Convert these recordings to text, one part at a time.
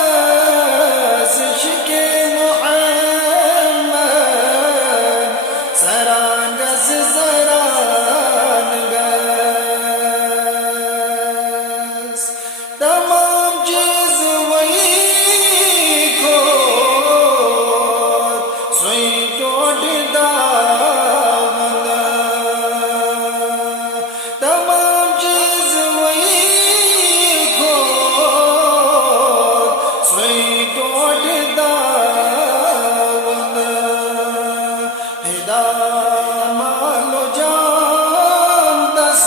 زباس شكي محمد سران قس سران قس تمام چیز وہی کھوت سوئی ٹوٹ دامن تمام چیز وہی کھوت سوئی ٹوٹ دامن فدا مالو جان دس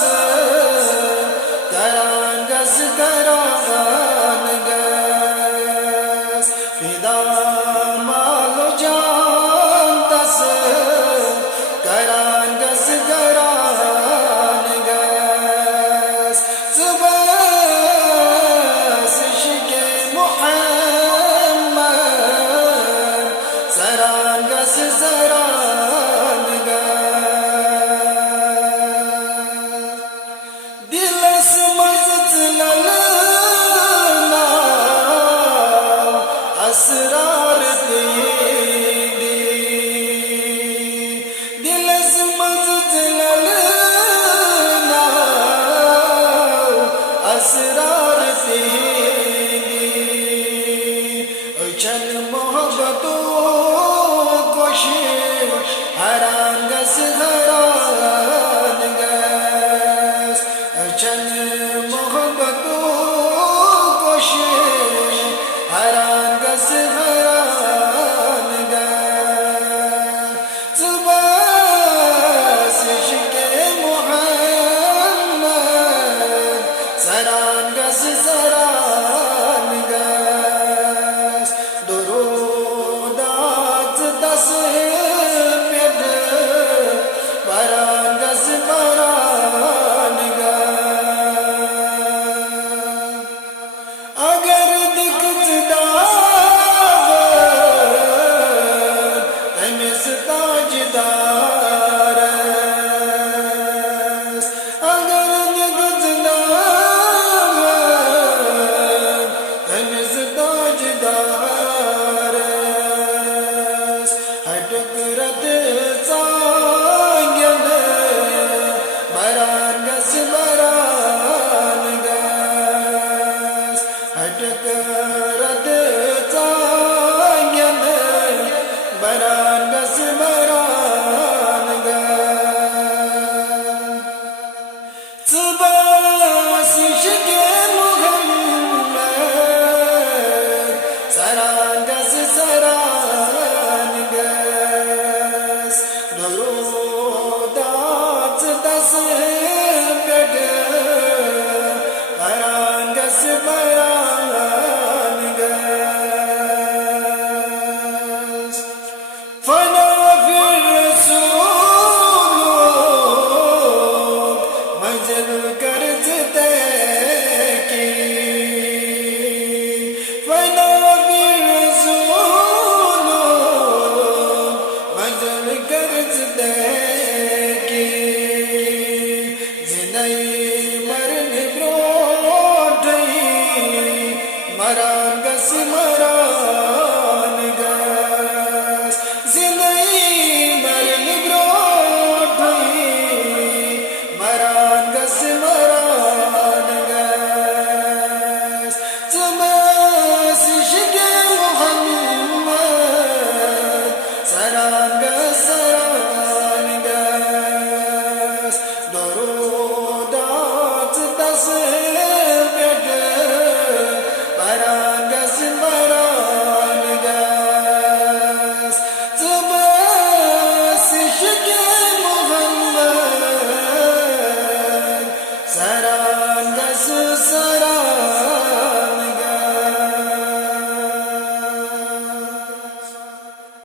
کران گس کران گس فدا مالو جان دس کران گس کران گس زباس شکے محمد سران گس سران گس دلس مزت للنا اسرار تیری دلس مزت للنا اسرار تیری چل محبتوں کوشش حرام گس حرام گس چل محبتوں کوشش حرام گس حرام گس زباس شکے محمد سران گس سران گس درودات دس پیڈ بران گس بران گس اگر دکت داغ تمس تاجدار اگر دکت داغ تمس تاجدار ہٹک رت سانگن بران گس بران گس ہٹک رت سانگن بران گس بران گس زباس شکے محمد سران گس سران گس درودات دس پیڈ بران گس بران گس فنا فی الرسول منزل کرز دے کی فنا فی الرسول منزل کرز دے کی زندئی مرن بروٹھئی مران گس مران گس زندئی مرن بروٹھئی مران گس مران گس